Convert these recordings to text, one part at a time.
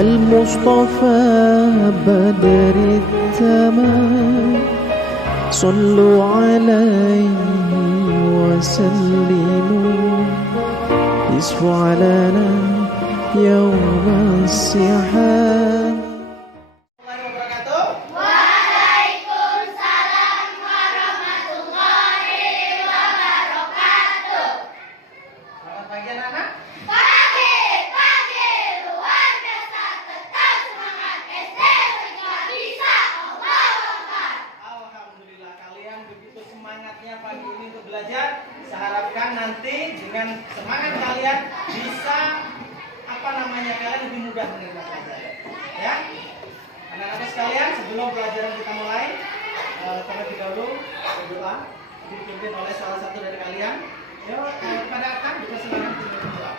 المصطفى بدر التمام صلوا عليه وسلموا يصفوا علينا يوم السحاب. Waalaikumsalam warahmatullahi wabarakatuh. Selamat pagi anak-anak. Pagi luar biasa, tetap semangat. SD berjuang bisa, Allahu Akbar. Alhamdulillah kalian begitu semangatnya pagi ini untuk belajar. Saya harapkan nanti dengan semangat kalian bisa kalian lebih mudah menerima pelajaran. Ya, anak-anak sekalian, sebelum pelajaran kita mulai, terlebih dahulu berdoa dipimpin oleh salah satu dari kalian. Yuk, pada akan dipersilakan untuk berdoa.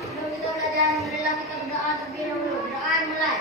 Sebelum kita belajar, marilah kita berdoa terlebih dahulu. Berdoa mulai.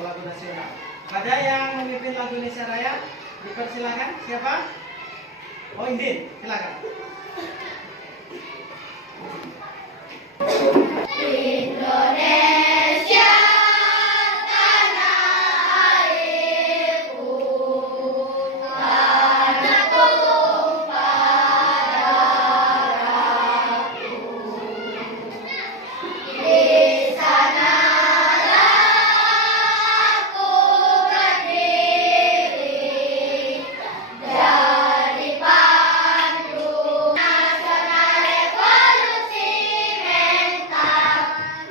Lagu nasional. Pada yang memimpin lagu Indonesia Raya, dipersilakan. Siapa? Oh, Indin, silakan. Indonesia tanah airku, tanah tumpah darahku. Di sanalah aku berdiri, jadi pandu nasional revolusi mental,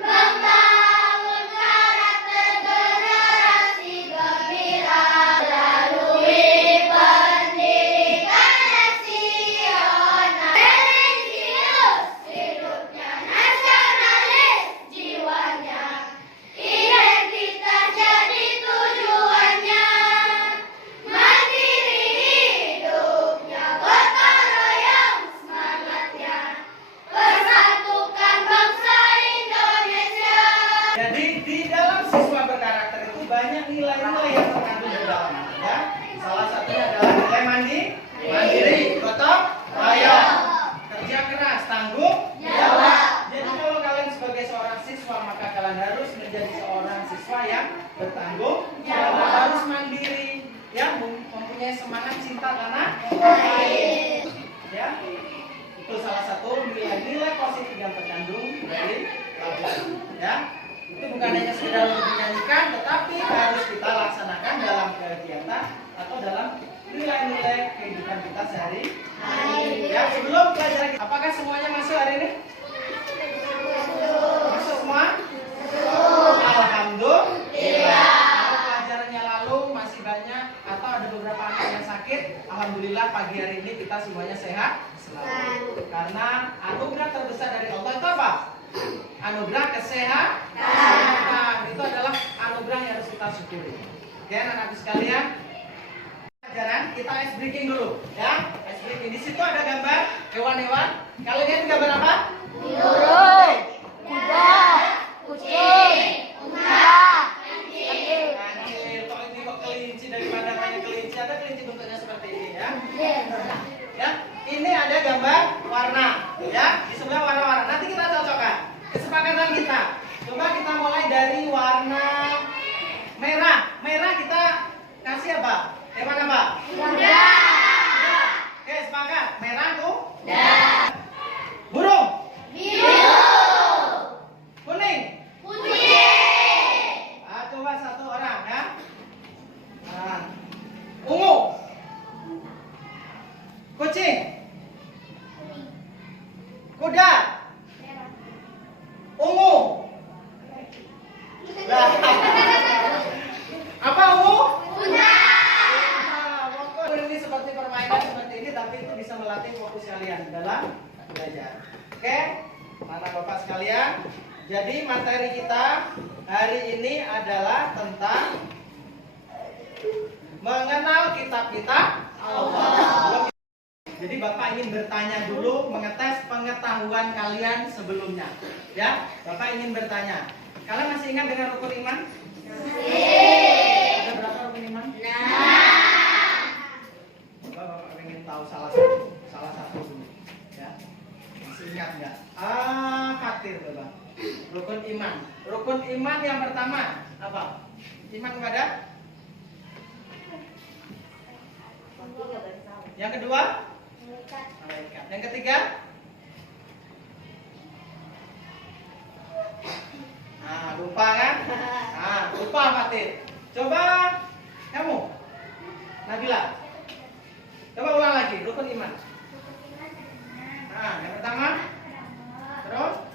membangun karakter generasi gembira, melalui pendidikan nasional. Religius, hidupnya nasionalis, jiwanya identitas jadi tujuannya. Mandiri hidupnya gotong royong, semangatnya persatukan bangsa Indonesia. Jadi di dalam siswa berkarakter itu banyak nilai-nilai yang terkandung di dalam. Ya, salah satunya adalah nilai mandiri, gotong royong, kerja keras, tanggung jawab. Jadi kalau kalian sebagai seorang siswa, maka kalian harus menjadi seorang siswa yang bertanggung jawab, harus mandiri, ya, mempunyai semangat cinta tanah air. Ya, itu salah satu nilai-nilai positif yang terkandung dari lagu ini. Ya, itu bukan hanya sekedar untuk dinyanyikan, tetapi harus kita laksanakan dalam kegiatan atau dalam nilai-nilai kehidupan kita sehari-hari. Ya, sebelum pelajaran kita, apakah semuanya masuk hari ini? Masuk semua? Alhamdulillah. Kalau pelajarannya lalu masih banyak atau ada beberapa anak yang sakit, alhamdulillah pagi hari ini kita semuanya sehat selalu. Karena anugerah terbesar dari Allah itu apa? Anugerah kesehatan. Itu adalah anugerah yang harus kita syukuri. Oke, anak-anak sekalian, pelajaran kita ice breaking dulu, ya. Ice breaking. Di situ ada gambar hewan-hewan. Kalian lihat gambar apa? Burung, kuda, kucing, unta, Kancil. Kok ini kok kelinci, daripada banyak kelinci, ada kelinci bentuknya seperti ini, ya. Ya, ini ada gambar warna, ya. Di sebelah warna-warna. Nanti kita cocokkan. Kesepakatan kita. Coba kita mulai dari warna merah. Merah kita Jadi materi kita hari ini adalah tentang mengenal kitab-kitab Allah. Jadi Bapak ingin bertanya dulu, mengetes pengetahuan kalian sebelumnya. Ya, Bapak ingin bertanya. Kalian masih ingat dengan rukun iman? Ada berapa rukun iman? Bapak ingin tahu salah satu dulu. Ya, masih ingat nggak? Khawatir Bapak. Rukun iman. Rukun iman yang pertama apa? Iman kepada? Yang kedua? Malaikat. Yang ketiga? Lupa kan? Lupa Fatir. Coba kamu, Nabila. Coba ulang lagi, rukun iman. Yang pertama? Terus?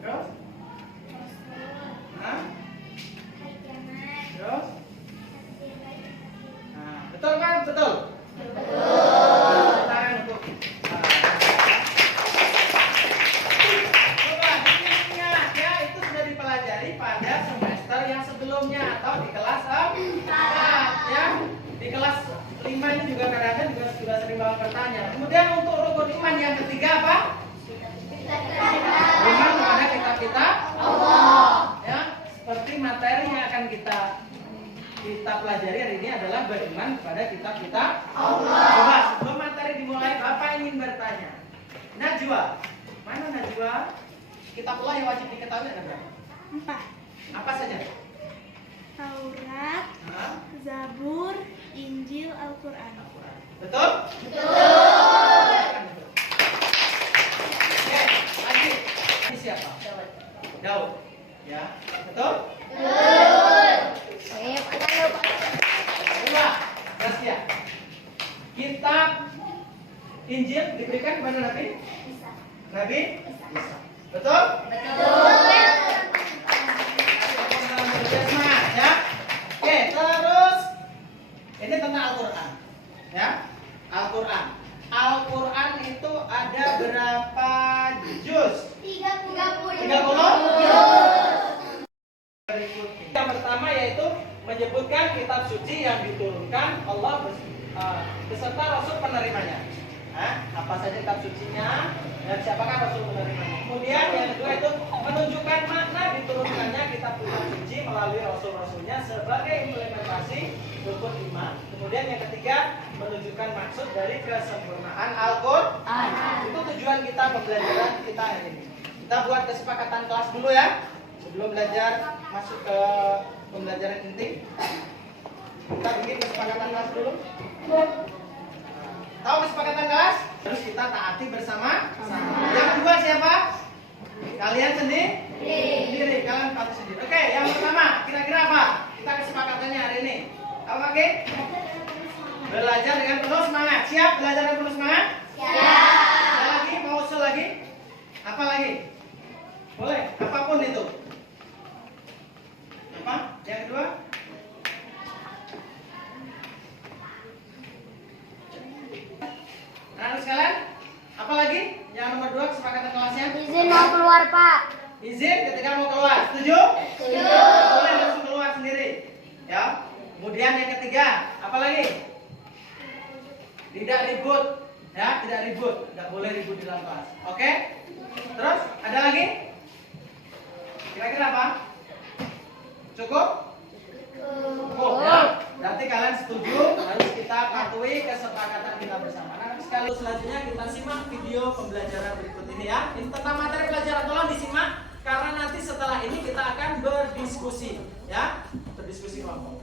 Terus? Terus? Betul kan? Betul. Tangan untuk. Coba ingat ya, itu sudah dipelajari pada semester yang sebelumnya atau di kelas 4 ya. Di kelas 5 ini juga kadang-kadang juga sudah sering banget bertanya. Kemudian untuk rukun iman yang ketiga apa? Iman kepada kitab-kitab Allah. Ya, seperti materi yang akan kita pelajari hari ini adalah beriman kepada kitab-kitab Allah. Coba sebelum materi dimulai, Bapak ingin bertanya. Najwa, mana Najwa? Kitab Allah yang wajib diketahui ada berapa? 4. Apa saja? Taurat, Zabur, Injil, Al-Quran. Betul? Betul. Oke, lagi. Ini siapa? Daud. Ya, betul? Kedua, Gracia. Kitab Injil diberikan kepada Nabi? Nabi? Isa. Betul? Semangat ya. Oke, terus ini tentang Al-Quran. Ya, Al-Quran. Al-Quran itu ada berapa juz? 30 juz. Yang pertama yaitu menyebutkan kitab suci yang diturunkan Allah beserta Rasul penerimanya. Apa saja kitab sucinya dan siapakah Rasul penerimanya. Kemudian yang kedua itu menunjukkan makna diturunkannya kitab suci melalui Rasul-Rasulnya sebagai implementasi rukun iman. Kemudian yang ketiga menunjukkan maksud dari kesempurnaan Al-Quran. Itu tujuan kita pembelajaran kita hari ini. Kita buat kesepakatan kelas dulu ya. Sebelum belajar masuk ke pembelajaran inti, kita bikin kesepakatan kelas dulu. Tahu kesepakatan kelas? Terus kita taati bersama. Yang kedua siapa? Kalian sendiri. Kalian patuh sendiri. Oke, yang pertama kira-kira apa? Kita kesepakatannya hari ini. Apa lagi? Belajar dengan penuh semangat. Siap belajar dengan penuh semangat? Siap. Ada lagi? Mau usul lagi? Apa lagi? Boleh, apapun itu. Apa? Yang kedua? Anak-anak sekalian, apa lagi? Yang nomor 2 kesepakatan kelasnya? Izin mau keluar, Pak. Izin ketika mau keluar. Setuju? Setuju. Boleh langsung keluar sendiri. Ya. Kemudian yang ketiga, apa lagi? Tidak ribut. Ya, tidak ribut. Tidak boleh ribut di dalam kelas. Oke? Terus ada lagi? Kira-kira apa? Cukup? Cukup ya. Berarti kalian setuju harus kita patuhi kesepakatan kita bersama. Nah, sekali selanjutnya kita simak video pembelajaran berikut ini ya. Ini tentang materi pelajaran, tolong disimak karena nanti setelah ini kita akan berdiskusi ya. Berdiskusi kelompok.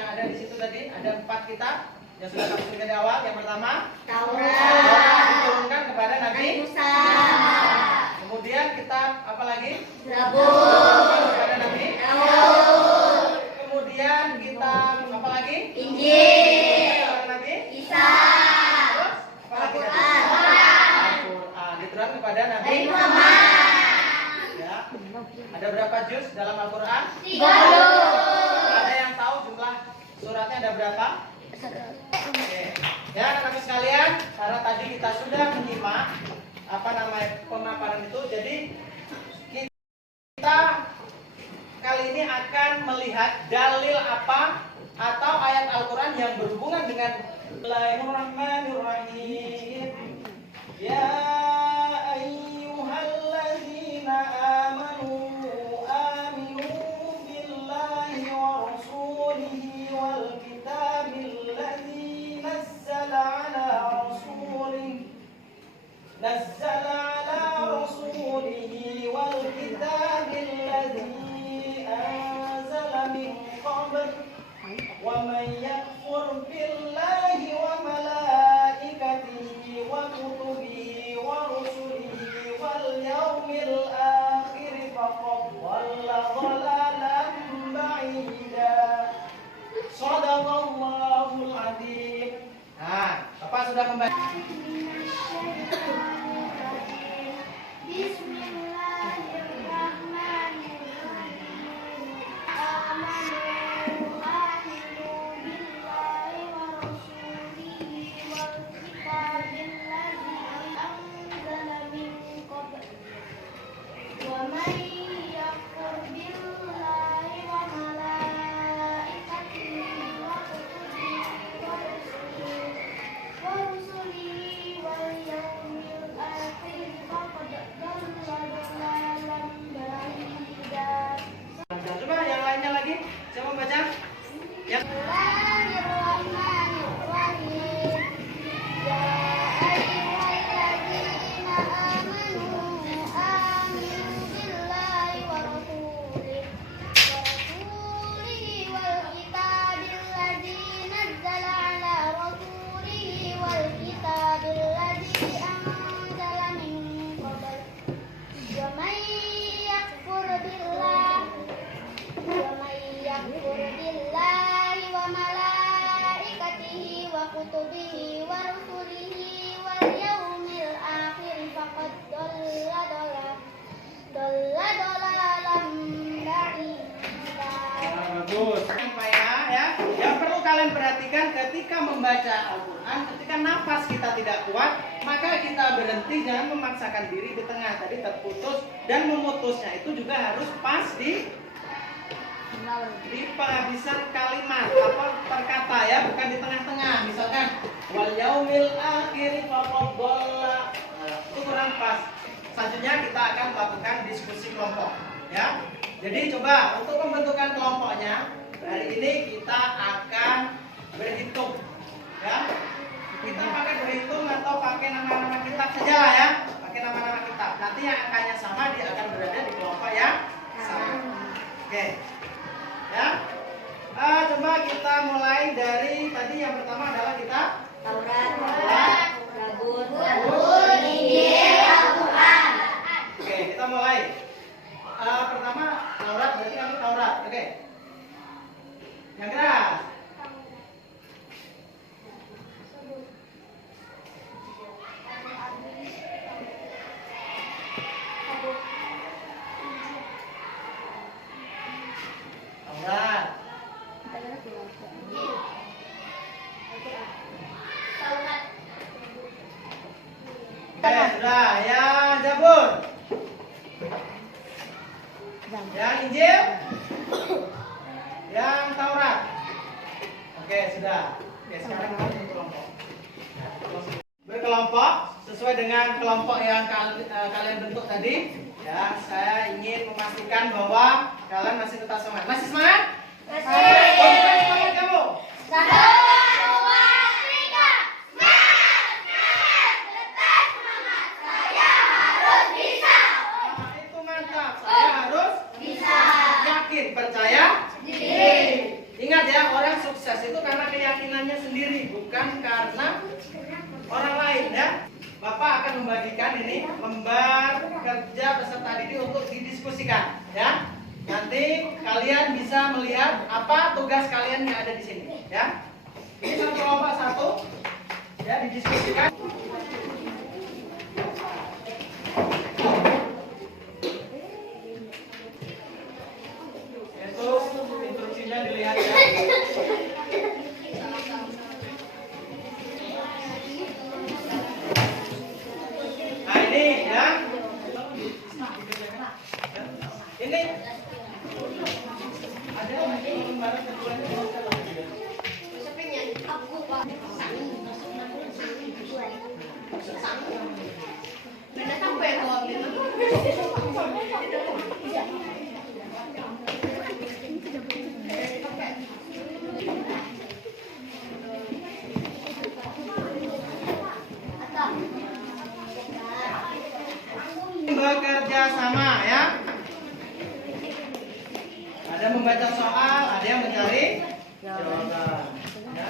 yang ada di situ tadi? Ada 4 kitab yang sudah kami sebutkan di awal. Yang pertama, Taurat. diturunkan kepada Nabi Musa. Kemudian kitab apa lagi? Zabur. Kepada Nabi Daud. Kemudian kitab apa lagi? Injil. Kepada Nabi Isa. Terus apa lagi? Al-Quran. Al-Quran diturunkan kepada Nabi Nabi Muhammad. Ya. Ada berapa juz dalam Al-Quran? 30. Ada yang tahu jumlah suratnya ada berapa? Oke. Ya, anak-anak sekalian, karena tadi kita sudah menyimak pemaparan itu, jadi kita kali ini akan melihat dalil apa atau ayat Al-Quran yang berhubungan dengan Bismillahirrahmanirrahim. Ya ayyuhalladzina amanu aminu billahi wa rasulihi wal kitabil ladzi nazzala ala rasulihi wal kitabil ladzi anzala min qabl wa man yakfur billahi wa malaikatihi wa kutubihi wa rusulihi wal yawmil akhir faqad dhalla dhalalan ba'ida. Shadaqallahul adzim. Nah, Bapak sudah membaca. Coba yang lainnya lagi. Saya mau baca. Yang kutubihi wa rusulihi wal yaumil akhir faqad dhalla ba'ida. bagus. Ya. Yang perlu kalian perhatikan ketika membaca Al-Quran, ketika nafas kita tidak kuat, maka kita berhenti, jangan memaksakan diri di tengah. Tadi terputus, dan memutusnya itu juga harus pas di penghabisan kalimat atau perkata, ya, bukan di tengah-tengah. Misalkan wal yaumil akhir faqad dhalla, itu kurang pas. Selanjutnya kita akan melakukan diskusi kelompok, ya. Jadi coba untuk pembentukan kelompoknya, hari ini kita akan berhitung, ya. Kita pakai berhitung atau pakai nama-nama kitab saja lah, ya. Pakai nama-nama kitab. Nanti yang angkanya sama dia akan berada di kelompok yang sama. Oke. Ya, coba kita mulai dari tadi yang pertama adalah kita Taurat, Zabur, Injil, Al-Quran. Oke, kita mulai. Pertama Taurat, berarti kami Taurat. Oke. Yang keras. Taurat. Taurat. Sudah. Yang Zabur. Yang Injil. Yang Taurat. Oke, sudah. Oke, sekarang kita berkelompok. Berkelompok sesuai dengan kelompok yang kalian bentuk tadi. Ya, saya ingin memastikan bahwa kalian masih tetap semangat. Masih semangat? Masih. Semangat kamu. Itu mantap. Saya harus yakin, percaya diri. Ingat ya, orang sukses kalian bisa melihat apa tugas kalian yang ada di sini, ya. Ini satu kelompok satu, ya, didiskusikan. Itu instruksinya dilihat ya. Nah ini ya. Ini ada lembaran keduanya. Bekerja sama ya. Ada membaca soal, ada yang mencari jawaban. Ya.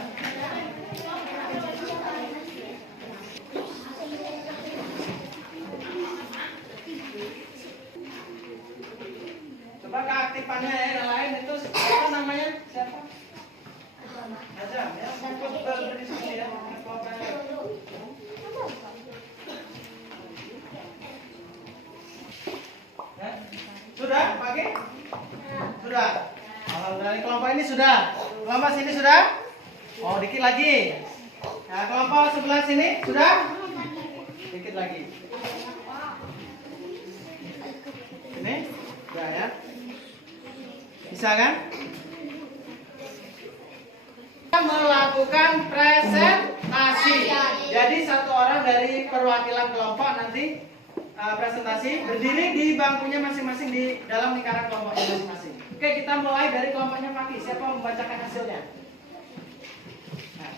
Coba keaktifannya ya, yang lain itu apa namanya? Siapa? Azam ya. Ikut berdiskusi ya. Ya. Sudah pagi? Sudah. Alhamdulillah kelompok ini sudah. Kelompok sini sudah? Oh, dikit lagi. Nah, kelompok sebelah sini sudah? Dikit lagi. Ini? Sudah ya. Bisa kan? Kita melakukan presentasi. Jadi satu orang dari perwakilan kelompok nanti presentasi berdiri di bangkunya masing-masing di dalam lingkaran kelompoknya masing-masing. Oke, kita mulai dari kelompoknya Pagi. Siapa mau membacakan hasilnya? Nah,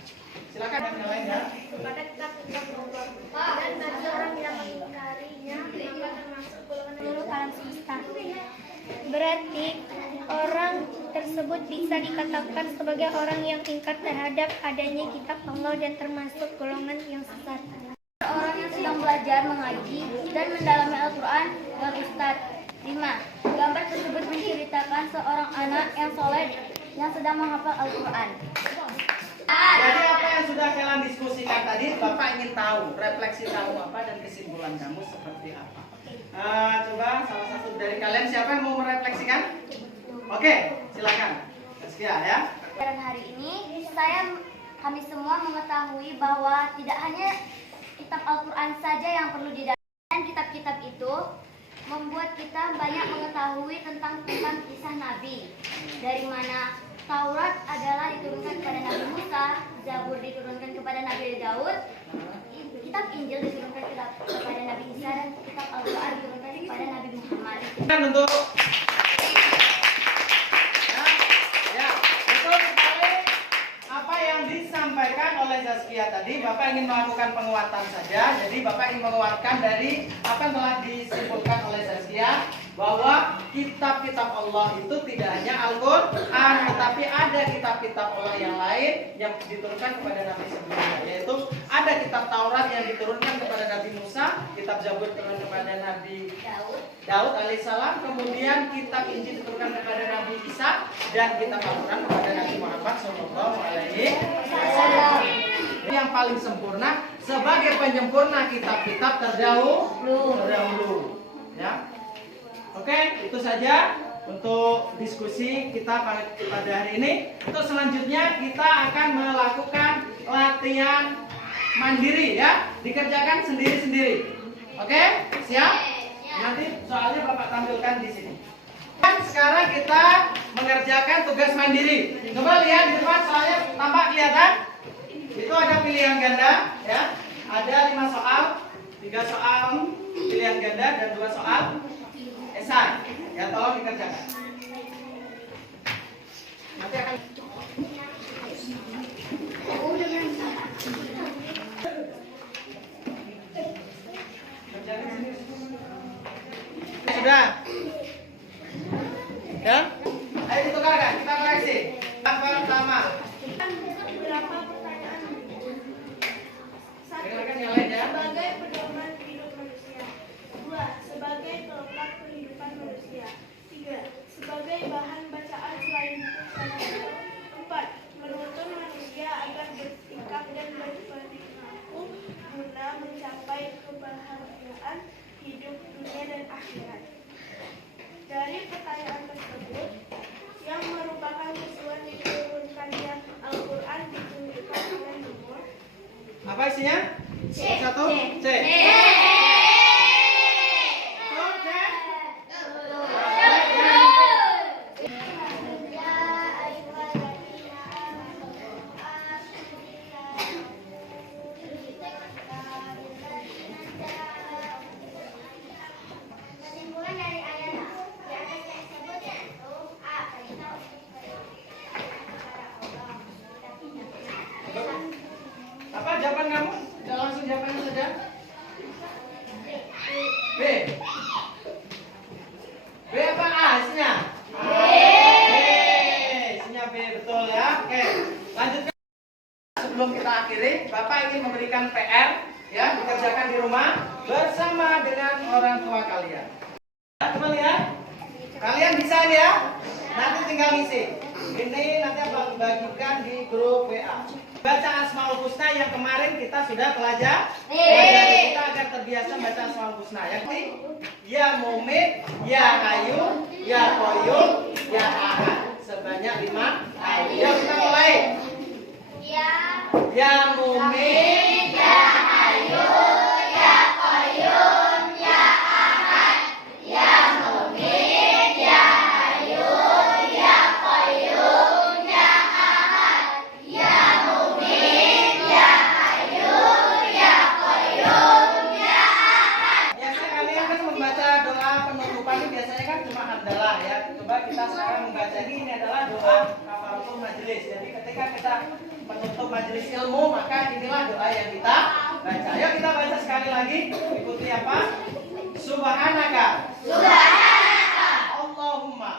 silakan yang lain ya. Kepada kitab-kitab Allah dan bagi orang yang mengingkarinya maka termasuk golongan seluruh alam semesta. Berarti orang tersebut bisa dikatakan sebagai orang yang ingkar terhadap adanya kitab Allah dan termasuk golongan yang sesat. Orang yang sedang belajar mengaji dan mendalami Al-Quran dan Ustaz. 5. Gambar tersebut menceritakan seorang anak yang soleh yang sedang menghafal Al-Quran. Jadi apa yang sudah kalian diskusikan tadi, Bapak ingin tahu, refleksi tahu apa dan kesimpulan kamu seperti apa. Coba salah satu dari kalian siapa yang mau merefleksikan? Oke, silakan. Saskia ya. Dan hari ini kami semua mengetahui bahwa tidak hanya kitab Al-Quran saja yang perlu didalami, dan kitab-kitab itu membuat kita banyak mengetahui tentang kisah Nabi. Dari mana Taurat adalah diturunkan kepada Nabi Musa, Zabur diturunkan kepada Nabi Daud, kitab Injil diturunkan kepada Nabi Isa, dan kitab Al-Quran diturunkan kepada Nabi Muhammad. Untuk betul sekali apa yang disampaikan oleh Zaskia tadi. Bapak ingin melakukan penguatan saja. Jadi Bapak ingin menguatkan dari apa yang telah disimpulkan oleh Zaskia, bahwa kitab-kitab Allah itu tidak hanya Al-Quran, tetapi ada kitab-kitab Allah yang lain yang diturunkan kepada Nabi sebelumnya, yaitu ada kitab Taurat yang diturunkan kepada Nabi Musa, kitab Zabur diturunkan kepada Nabi Daud alaihissalam, kemudian kitab Injil diturunkan kepada Nabi Isa, dan kitab Al-Quran kepada Nabi Muhammad SAW. Yang paling sempurna sebagai penyempurna kitab-kitab terdahulu. Ya. Oke, itu saja untuk diskusi kita pada hari ini. Untuk selanjutnya kita akan melakukan latihan mandiri ya, dikerjakan sendiri-sendiri. Oke, siap? Nanti soalnya Bapak tampilkan di sini. Dan sekarang kita mengerjakan tugas mandiri. Coba lihat di depan soalnya tampak kelihatan. Itu ada pilihan ganda ya. Ada 5 soal, 3 soal pilihan ganda dan 2 soal esai. Ya, tolong dikerjakan. Nanti akan sudah. Ya? Ayo ditukarkan, kita koreksi. Yang pertama. Beberapa pertanyaan. 1. Dengarkan yang lain ya. Sebagai pedoman hidup manusia. 2. Sebagai pelengkap kehidupan manusia. 3. Sebagai bahan baca kebahagiaan hidup dunia dan akhirat. Dari pertanyaan tersebut, yang merupakan tujuan diturunkannya Al-Quran ditunjukkan oleh nomor. Apa isinya? C. Satu. C. Kesimpulan dari ayat di atas yang disebut yaitu A. Perintah untuk kepada Allah. Apa jawaban kamu? Sudah langsung jawabannya saja. B. B apa A isinya? B. Isinya B, betul ya. Oke, lanjutkan. Sebelum kita akhiri, Bapak ingin memberikan PR ya, dikerjakan di rumah bersama dengan orang tua kalian. Ya, coba lihat. Kalian bisa ini ya? Nanti tinggal ngisi. Ini nanti akan bagikan di grup WA. Baca Asmaul Husna yang kemarin kita sudah pelajari. Kita agar terbiasa baca Asmaul Husna. Ya Mu'min, Ya Hayyu, Ya Qayyum, Ya Ahad. Sebanyak 5 kali. Yuk kita mulai. Ya Mu'min, Ya Hayyu, Ya Qayyum, Ya Ahad. Ya Mu'min, Ya Hayyu, Ya Qayyum, Ya Ahad. Ya Mu'min, Ya Hayyu, Ya Qayyum, Ya Ahad. Biasanya kalian kan membaca doa penutupan itu biasanya kan cuma hamdalah ya. Coba kita sekarang membaca ini adalah doa kafaratul majelis. Jadi ketika kita menutup majelis ilmu, maka inilah doa yang kita baca. Ayo kita baca sekali lagi. Ikuti apa? Subhanaka. Allahumma.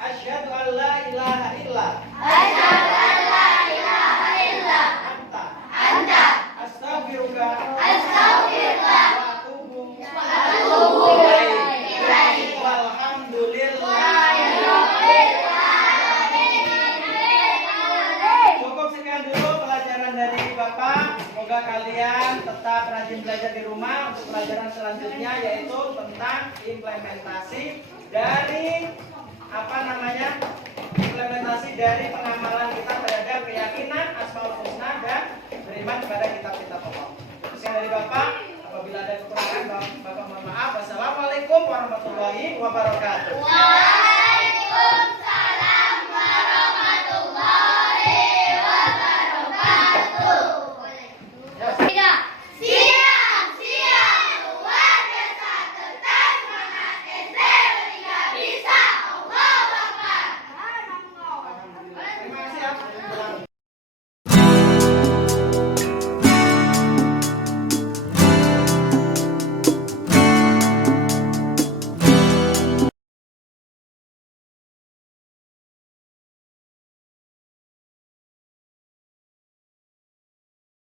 Asyhadu an la ilaha illa. Anta. Astaghfiruka. Wa atubu ilaik. Walhamdulillah. Cukup sekian dulu pelajaran dari Bapak. Semoga kalian tetap rajin belajar di rumah untuk pelajaran selanjutnya, yaitu tentang implementasi dari implementasi dari pengamalan kita terhadap keyakinan Asmaul Husna dan beriman kepada kitab-kitab Allah. Sekian dari Bapak. Apabila ada kekurangan, Bapak mohon maaf. Wassalamualaikum warahmatullahi wabarakatuh. Waalaikumsalam.